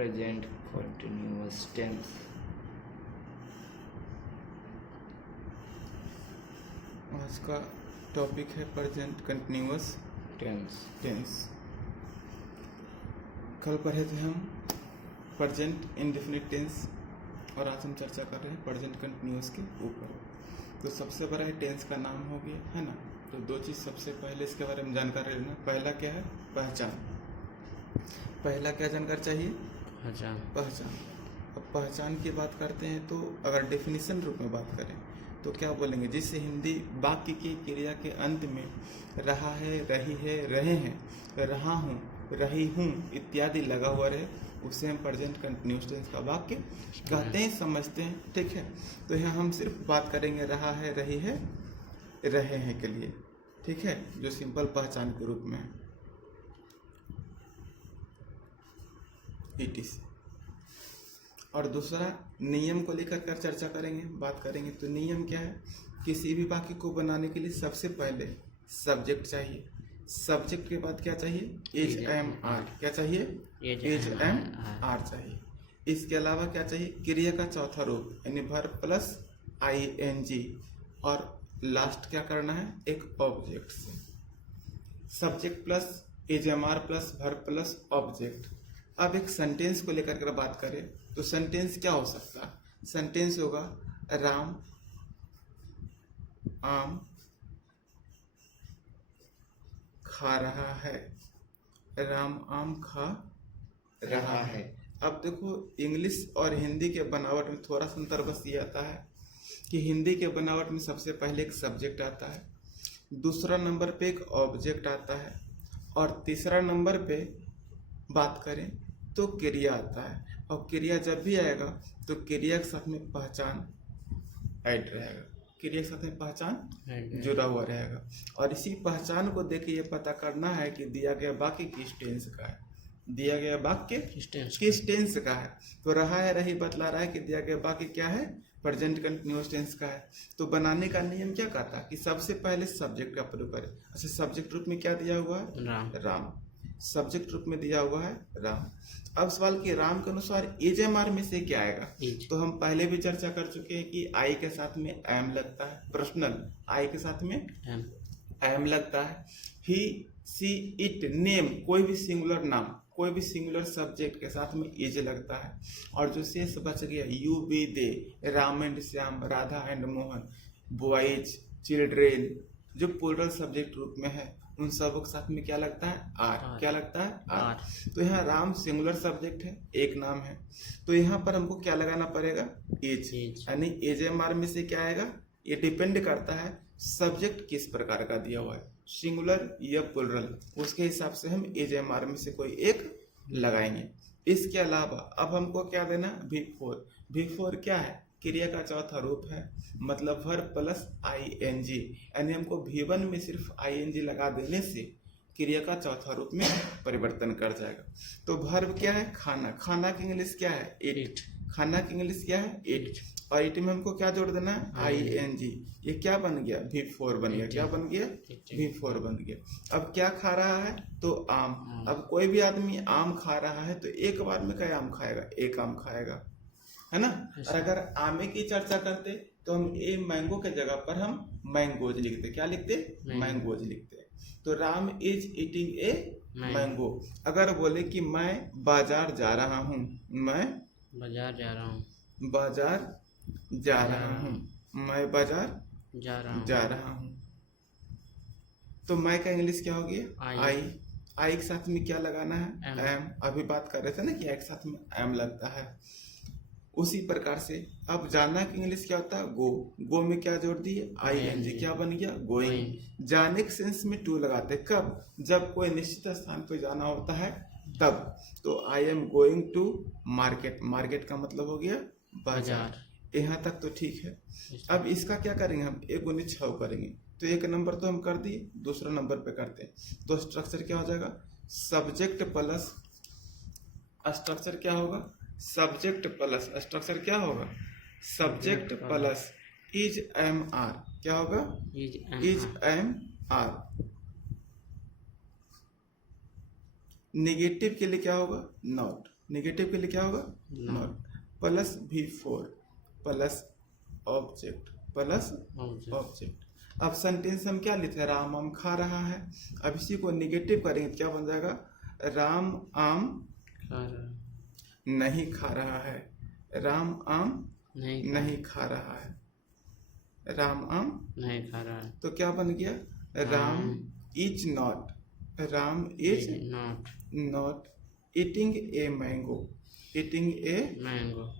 Present continuous tense. आज का topic है प्रेजेंट कंटिन्यूअस टेंस। कल पढ़े थे हम प्रेजेंट इंडेफिनिट टेंस और आज हम चर्चा कर रहे हैं प्रेजेंट कंटिन्यूअस के ऊपर। तो सबसे बड़ा है टेंस का नाम हो गया, है ना। तो दो चीज़ सबसे पहले इसके बारे में जानकारी लेना। पहला क्या है? पहचान। पहला क्या जानकारी चाहिए? पहचान। अब पहचान की बात करते हैं तो अगर डेफिनेशन रूप में बात करें तो क्या बोलेंगे? जिससे हिंदी वाक्य की क्रिया के अंत में रहा है, रही है, रहे हैं, रहा हूँ, रही हूँ इत्यादि लगा हुआ रहे, उसे हम प्रेजेंट कंटिन्यूअस टेंस का वाक्य कहते हैं, समझते हैं। ठीक है, तो यहाँ हम सिर्फ बात करेंगे रहा है, रही है, रहे हैं के लिए। ठीक है, जो सिंपल पहचान के रूप में है। It is. और दूसरा नियम को लेकर कर चर्चा करेंगे, बात करेंगे। तो नियम क्या है? किसी भी वाक्य को बनाने के लिए सबसे पहले सब्जेक्ट चाहिए। सब्जेक्ट के बाद क्या चाहिए? Is am are. क्या चाहिए? एज एम आर चाहिए। इसके अलावा क्या चाहिए? क्रिया का चौथा रूप यानी वर्ब प्लस ING, और लास्ट क्या करना है? एक ऑब्जेक्ट से। Subject plus is am are plus verb plus object. अब एक सेंटेंस को लेकर कर बात करें तो सेंटेंस क्या हो सकता है? सेंटेंस होगा राम आम खा रहा है। राम आम खा रहा है। अब देखो, इंग्लिश और हिंदी के बनावट में थोड़ा सा अंतर बस ये आता है कि हिंदी के बनावट में सबसे पहले एक सब्जेक्ट आता है, दूसरा नंबर पे एक ऑब्जेक्ट आता है, और तीसरा नंबर पे बात करें तो क्रिया आता है। और क्रिया जब भी आएगा तो क्रिया के साथ में पहचान ऐड रहेगा, क्रिया के साथ में पहचान जुड़ा हुआ रहेगा। और इसी पहचान को देख के ये पता करना है कि दिया गया वाक्य किस टेंस का है। दिया गया वाक्य किस टेंस का है। तो रहा है, रही बतला रहा है कि दिया गया वाक्य क्या है? प्रेजेंट कंटिन्यूअस टेंस का है। तो बनाने का नियम क्या कहता है कि सबसे पहले सब्जेक्ट का प्रयोग करें। अच्छा, सब्जेक्ट रूप में क्या दिया हुआ है? राम। सब्जेक्ट रूप में दिया हुआ है राम। अब सवाल कि राम के अनुसार एज एम आर में से क्या आएगा? तो हम पहले भी चर्चा कर चुके हैं कि आई के साथ में एम लगता है। पर्सनल आई के साथ में एम लगता है। ही, सी, इट, नेम, कोई भी सिंगुलर नाम, कोई भी सिंगुलर सब्जेक्ट के साथ में एज लगता है। और जो शेष बच गया you, we, they, Ram and Shyam, Radha and Mohan, boys, children, जो प्लूरल सब्जेक्ट रूप में है, उन सबों के साथ में क्या लगता है? आर। क्या लगता है? आर। तो यहाँ राम सिंगुलर सब्जेक्ट है, एक नाम है, तो यहाँ पर हमको क्या लगाना पड़ेगा? एज। यानी एज एम आर में से क्या आएगा? ये डिपेंड करता है सब्जेक्ट किस प्रकार का दिया हुआ है, सिंगुलर या प्लूरल, उसके हिसाब से हम एज एम आर में से कोई एक लगाएंगे। इसके अलावा अब हमको क्या देना? V4। V4 क्या है? क्रिया का चौथा रूप है, मतलब वर्ब प्लस ING, यानी हमको V1 में सिर्फ ING लगा देने से क्रिया का चौथा रूप में परिवर्तन कर जाएगा। तो वर्ब क्या है? खाना। खाना की इंग्लिश क्या है? ईट। खाना की इंग्लिश क्या है? ईट। और ईट में हमको क्या जोड़ देना है? ING। ये क्या बन गया? V4 बन गया। क्या बन गया? V4 बन गया। अब क्या खा रहा है? तो आम। अब कोई भी आदमी आम खा रहा है तो एक बार में क्या आम खाएगा? एक आम खाएगा, है ना। और अगर आमे की चर्चा करते तो हम ए मैंगो के जगह पर हम मैंगोज लिखते। क्या लिखते? मैंगोज लिखते। तो Ram is eating a mango. अगर बोले कि मैं बाजार जा रहा हूँ, मैं बाजार जा रहा हूँ, बाजार जा रहा हूँ, मैं बाजार जा रहा हूँ, तो मैं का इंग्लिश क्या हो गया? आई। आई के साथ में क्या लगाना है? एम। अभी बात कर रहे थे ना कि आई के साथ में एम लगता है। उसी प्रकार से अब जाना की इंग्लिश क्या होता है? गो। गो में क्या जोड़ दिए? ING। क्या बन गया? गोइंग। जाने के सेंस में टू लगाते कब? जब कोई निश्चित स्थान पर जाना होता है तब। तो I am going to market. Market का मतलब हो गया बाजार। यहाँ तक तो ठीक है। अब इसका क्या करेंगे हम? 1 गुनी 6 करेंगे। तो एक नंबर तो हम कर दिए, दूसरा नंबर पे करते हैं तो स्ट्रक्चर क्या हो जाएगा? सब्जेक्ट प्लस स्ट्रक्चर क्या होगा? सब्जेक्ट प्लस स्ट्रक्चर क्या होगा? Subject plus is am are. क्या होगा? Is am are. नेगेटिव के लिए क्या होगा? नॉट। नेगेटिव के लिए क्या होगा not, plus V4 plus object plus object. अब सेंटेंस हम क्या लिखते हैं, राम आम खा रहा है। अब इसी को नेगेटिव करेंगे तो क्या बन जाएगा, राम आम नहीं खा रहा है, राम आम नहीं खा रहा है, राम आम नहीं खा रहा है। तो क्या बन गया, Ram is not, Ram is not eating a mango, eating a mango.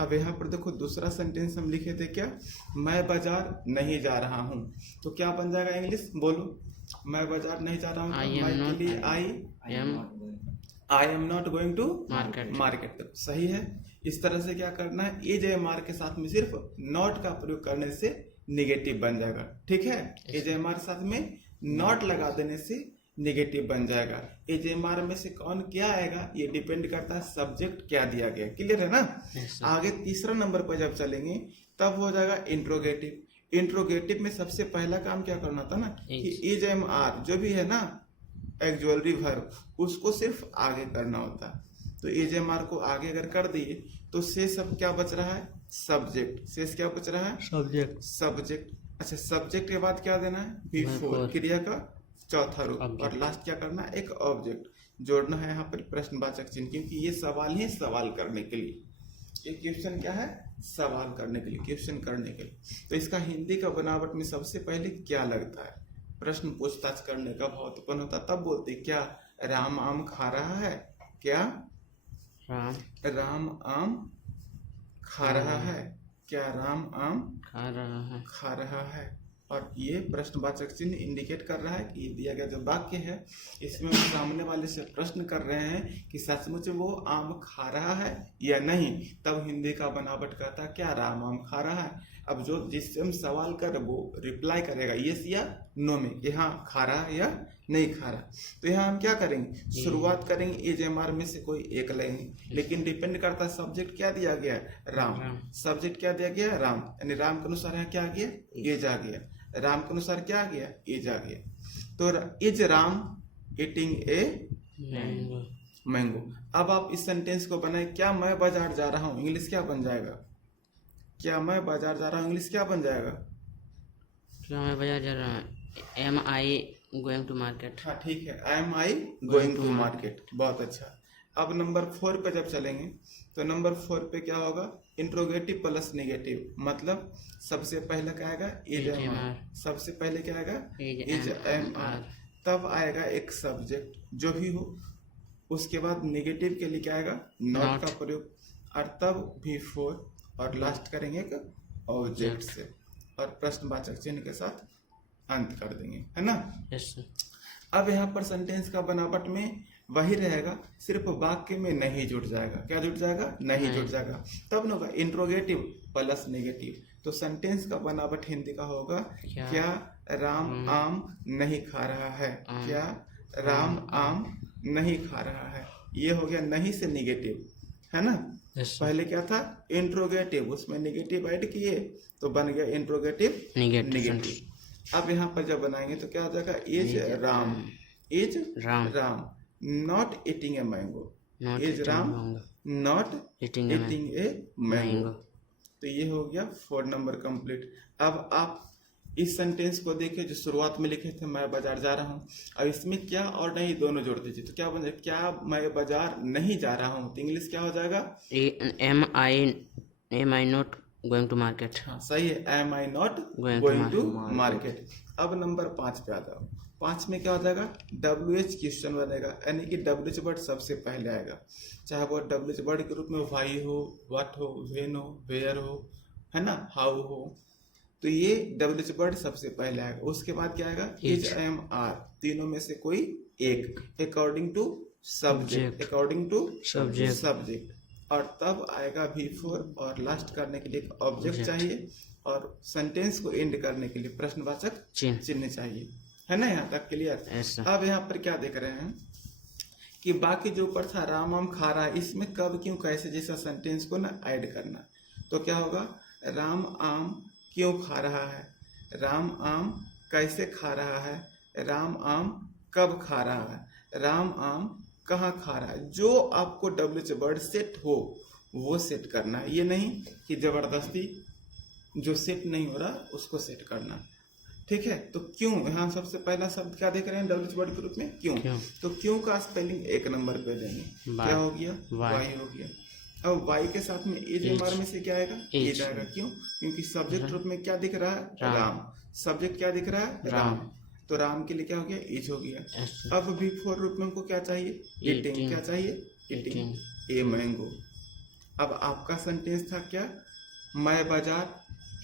अब यहाँ पर देखो दूसरा सेंटेंस हम लिखे थे क्या, मैं बाजार नहीं जा रहा हूँ, तो क्या बन जाएगा इंग्लिश बोलो, मैं बाजार नहीं जा रहा हूँ, मैं के लिए I am not going to market. सही है। इस तरह से क्या करना है, एज एम आर के साथ में सिर्फ नॉट का प्रयोग करने से निगेटिव बन जाएगा। ठीक है, एज एम आर साथ में नॉट लगा देने से नेगेटिव बन जाएगा। एज एम आर में से कौन क्या आएगा ये डिपेंड करता है सब्जेक्ट क्या दिया गया। क्लियर है ना। आगे तीसरा नंबर पर जब चलेंगे तब हो जाएगा इंट्रोगेटिव। इंट्रोगेटिव में सबसे पहला काम क्या करना था ना कि एज एम आर जो भी है ना एक्जुअलरी वर्ब उसको सिर्फ आगे करना होता है। तो एज एम आर को आगे अगर कर दिए तो शेष अब क्या बच रहा है, सब्जेक्ट। शेष क्या बच रहा है, सब्जेक्ट। अच्छा, सब्जेक्ट के बाद क्या देना है, V4 क्रिया का चौथा रूप, और लास्ट क्या करना है, एक ऑब्जेक्ट जोड़ना है यहाँ पर प्रश्नवाचक चिन्ह, क्योंकि ये सवाल है, सवाल करने के लिए ये क्वेश्चन क्या है, सवाल करने के लिए, क्वेश्चन करने के लिए। तो इसका हिंदी का बनावट में सबसे पहले क्या लगता है, प्रश्न पूछताछ करने का भाव उत्पन्न होता तब बोलते क्या, राम आम खा रहा है, क्या राम आम खा रहा है, क्या राम आम खा रहा है। और ये प्रश्नवाचक चिन्ह इंडिकेट कर रहा है कि ये दिया गया जो वाक्य है इसमें हम सामने वाले से प्रश्न कर रहे हैं कि सचमुच वो आम खा रहा है या नहीं। तब हिंदी का बनावट कहता है क्या, राम आम खा रहा है। अब जो जिससे हम सवाल कर वो रिप्लाई करेगा यस या नो में कि हाँ खा रहा है या नहीं खा रहा। तो यहाँ हम क्या करेंगे, शुरुआत करेंगे एज एम आर में से कोई एक लेंगे, लेकिन डिपेंड करता है सब्जेक्ट क्या दिया गया है, राम। सब्जेक्ट क्या दिया गया है, राम, यानी राम के अनुसार यहाँ क्या आ गया, एज आ गया। राम के अनुसार क्या आ गया, एज आ गया। तो is Ram eating a mango. अब आप इस सेंटेंस को बनाए, क्या मैं बाजार जा रहा हूँ, इंग्लिश क्या बन जाएगा, क्या मैं बाजार जा रहा हूँ, इंग्लिश क्या बन जाएगा, क्या मैं बाजार जा रहा हूँ, am I going to market. हाँ ठीक है, am I going to market. बहुत अच्छा। अब नंबर 4 पे जब चलेंगे तो नंबर 4 पे क्या होगा, इंट्रोगेटिव प्लस नेगेटिव, मतलब सबसे पहले क्या आएगा, एज एम आर। सबसे पहले क्या आएगा, एज एम आर। तब आएगा एक सब्जेक्ट जो भी हो, उसके बाद नेगेटिव के लिए क्या आएगा, नॉट का प्रयोग, और तब V4, और लास्ट करेंगे एक ऑब्जेक्ट से, और प्रश्नवाचक चिन्ह के साथ अंत कर देंगे, है ना। यस। अब यहाँ पर सेंटेंस का बनावट में वही रहेगा, सिर्फ वाक्य में नहीं जुड़ जाएगा। क्या जुड़ जाएगा, नहीं जुड़ जाएगा। तब न होगा इंट्रोगेटिव प्लस नेगेटिव। तो सेंटेंस का बनावट हिंदी का होगा क्या राम आम नहीं खा रहा है, क्या राम आम नहीं खा रहा है। ये हो गया नहीं से नेगेटिव, है ना। पहले क्या था, इंट्रोगेटिव, उसमें नेगेटिव ऐड किए तो बन गया इंट्रोगेटिव नेगेटिव। अब यहाँ पर जब बनाएंगे तो क्या हो जाएगा, is Ram, is Ram not eating a mango, is Ram not eating a mango. तो ये हो गया 4 नंबर कंप्लीट। अब आप इस सेंटेंस को देखिए जो शुरुआत में लिखे थे, मैं बाजार जा रहा हूँ। अब इसमें क्या और नहीं दोनों जोड़ दीजिए तो क्या बन जाएगा, क्या मैं बाजार नहीं जा रहा हूँ, तो इंग्लिश क्या हो जाएगा, am I not going to market. हाँ सही है, am I not going to market. अब नंबर 5 पे आ जाओ। 5 में क्या हो जाएगा, WH क्वेश्चन बनेगा, यानी कि WH वर्ड सबसे पहले आएगा, चाहे वो WH वर्ड के रूप में वाई हो, व्हाट हो, व्हेन हो, वेयर हो, है ना, हाउ हो। तो ये WH वर्ड सबसे पहले आएगा। उसके बाद क्या आएगा, इज एम आर, तीनों में से कोई एक, according to subject, according to subject. और तब आएगा V4, और लास्ट करने के लिए एक ऑब्जेक्ट चाहिए, और सेंटेंस को एंड करने के लिए प्रश्नवाचक चिन्ह चाहिए, है ना। यहाँ तक क्लियर। अब यहाँ पर क्या देख रहे हैं कि बाकी जो ऊपर था राम आम खा रहा है, इसमें कब क्यों कैसे जैसा सेंटेंस को ना ऐड करना। तो क्या होगा, राम आम क्यों खा रहा है, राम आम कैसे खा रहा है, राम आम कब खा रहा है, राम आम कहाँ खा रहा है, जो आपको WH वर्ड सेट हो वो सेट करना है। ये नहीं कि जबरदस्ती जो सेट नहीं हो रहा उसको सेट करना। ठीक है, तो क्यों, यहाँ सबसे पहला शब्द क्या देख रहे हैं WH वर्ड के रूप में, क्यों। तो क्यों का स्पेलिंग 1 नंबर पे देंगे, क्या हो गया, वाई हो गया। अब वाई के साथ में एज एमआर में से क्या आएगा, एज आएगा। क्यों, क्योंकि सब्जेक्ट रूप में क्या दिख रहा है, राम। सब्जेक्ट क्या दिख रहा है, राम। तो राम के लिए क्या हो गया, एज हो गया। अब बिफोर रूप में हमको क्या चाहिए, ईटिंग। क्या चाहिए, ईटिंग ए मैंगो। अब आपका सेंटेंस था क्या, मैं बाजार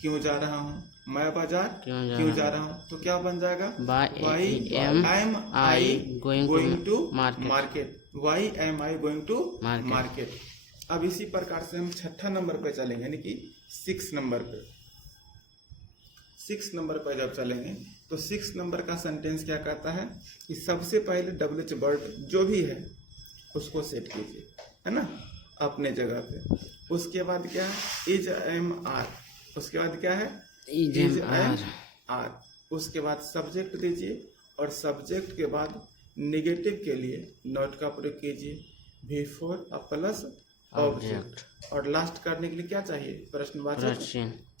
क्यों जा रहा हूँ, मैं बाजार क्यों जा रहा हूँ। तो क्या बन जाएगा, why am I going to market, why am I going to market. अब इसी प्रकार से हम छठा नंबर पे चलेंगे, यानी कि 6 नंबर पे। 6 नंबर पर जब चलेंगे तो 6 नंबर का सेंटेंस क्या कहता है कि सबसे पहले WH वर्ड जो भी है उसको सेट कीजिए, है ना, अपने जगह पे। उसके बाद क्या है, इज एम आर। उसके बाद क्या है, इज एम आर। उसके बाद सब्जेक्ट दीजिए और सब्जेक्ट के बाद नेगेटिव के लिए नॉट का प्रयोग कीजिए, बिफोर प्लस ऑब्जेक्ट। और लास्ट करने के लिए क्या चाहिए, प्रश्नवाचक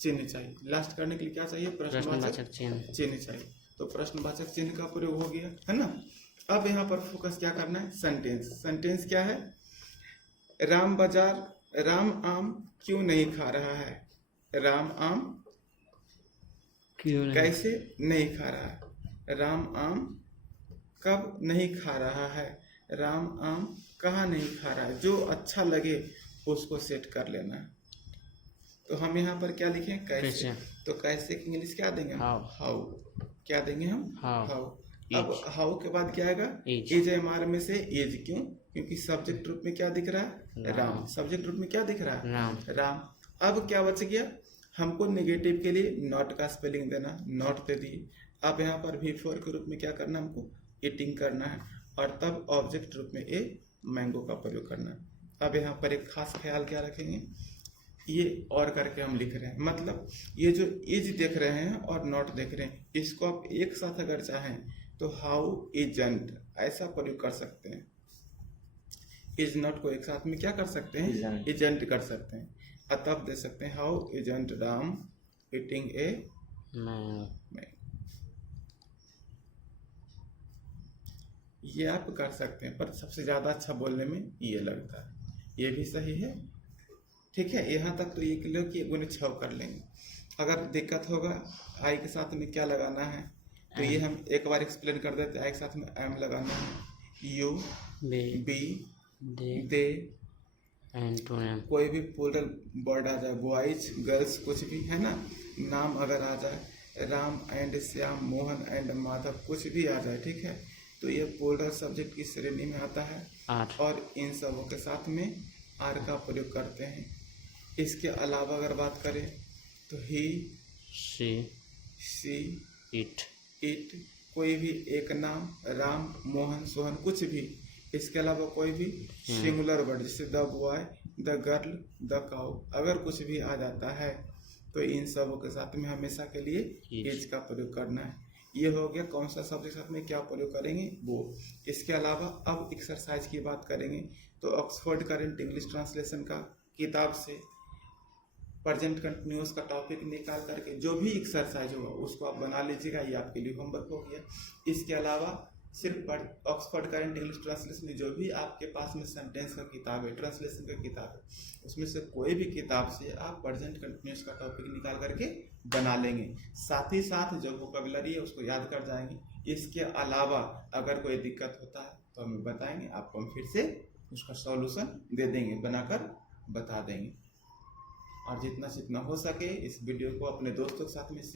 चिन्ह चाहिए। लास्ट करने के लिए क्या चाहिए, प्रश्नवाचक चिन्ह चाहिए। तो प्रश्नवाचक चिन्ह का प्रयोग हो गया, है ना। अब यहाँ पर फोकस क्या करना है, सेंटेंस। सेंटेंस क्या है, राम बाजार राम आम क्यों नहीं खा रहा है, राम आम क्यों कैसे नहीं खा रहा है, राम आम कब नहीं खा रहा है, राम आम कहाँ नहीं खा रहा है। जो अच्छा लगे उसको सेट कर लेना है। तो हम यहाँ पर क्या लिखें, कैसे। तो कैसे की इंग्लिश क्या देंगे, हाउ। क्या देंगे हम, हाउ। अब हाउ के बाद क्या आएगा, एज एमआर में से एज। क्यों, क्योंकि सब्जेक्ट रूप में क्या दिख रहा है, राम। सब्जेक्ट रूप में क्या दिख रहा है, राम। अब क्या बच गया, हमको नेगेटिव के लिए नॉट का स्पेलिंग देना, नॉट दे दिए। अब यहाँ पर बिफोर के रूप में क्या करना, हमको ईटिंग करना है। और तब ऑब्जेक्ट रूप में ए मैंगो का प्रयोग करना है। अब यहाँ पर एक खास ख्याल क्या रखेंगे, ये और करके हम लिख रहे हैं, मतलब ये जो इज देख रहे हैं और नॉट देख रहे हैं, इसको आप एक साथ अगर चाहें तो हाउ इजंट ऐसा प्रयोग कर सकते हैं। इज नॉट को एक साथ में क्या कर सकते हैं, इजंट कर सकते हैं। तब दे सकते हैं how isn't Ram eating a mango. ये आप कर सकते हैं, पर सबसे ज़्यादा अच्छा बोलने में ये लगता है, ये भी सही है। ठीक है, यहाँ तक तो ये क्लियर कि गुणे 6 कर लेंगे। अगर दिक्कत होगा आई के साथ में क्या लगाना है, तो ये हम एक बार एक्सप्लेन कर देते हैं। आई के साथ में एम लगाना है, यू बी दे एंड कोई भी प्लूरल वर्ड आ जाए, बॉयज गर्ल्स कुछ भी, है ना। नाम अगर आ जाए, राम एंड श्याम, मोहन एंड माधव, कुछ भी आ जाए, ठीक है, तो ये प्लूरल सब्जेक्ट की श्रेणी में आता है। और इन सबों के साथ में आर का प्रयोग करते हैं। इसके अलावा अगर बात करें तो ही सी इट कोई भी एक नाम, राम मोहन सोहन कुछ भी। इसके अलावा कोई भी सिंगुलर वर्ड जैसे the boy the girl the cow, अगर कुछ भी आ जाता है तो इन सबों के साथ में हमेशा के लिए इज का प्रयोग करना है। ये हो गया कौन सा शब्द के साथ में क्या प्रयोग करेंगे वो। इसके अलावा अब एक्सरसाइज की बात करेंगे तो ऑक्सफोर्ड करेंट इंग्लिश ट्रांसलेशन का किताब से प्रेजेंट कंटिन्यूअस का टॉपिक निकाल करके जो भी एक्सरसाइज होगा उसको आप बना लीजिएगा, ये आपके लिए होमवर्क हो गया। इसके अलावा सिर्फ ऑक्सफोर्ड करेंट इंग्लिश ट्रांसलेशन जो भी आपके पास में सेंटेंस का किताब है, ट्रांसलेशन का किताब है, उसमें से कोई भी किताब से आप प्रेजेंट कंटिन्यूअस का टॉपिक निकाल करके बना लेंगे। साथ ही साथ जो वोकैबुलरी है उसको याद कर जाएंगे। इसके अलावा अगर कोई दिक्कत होता है तो हमें बताएंगे, आपको हम फिर से उसका सॉल्यूशन दे देंगे, बनाकर बता देंगे। और जितना हो सके इस वीडियो को अपने दोस्तों के साथ में शेयर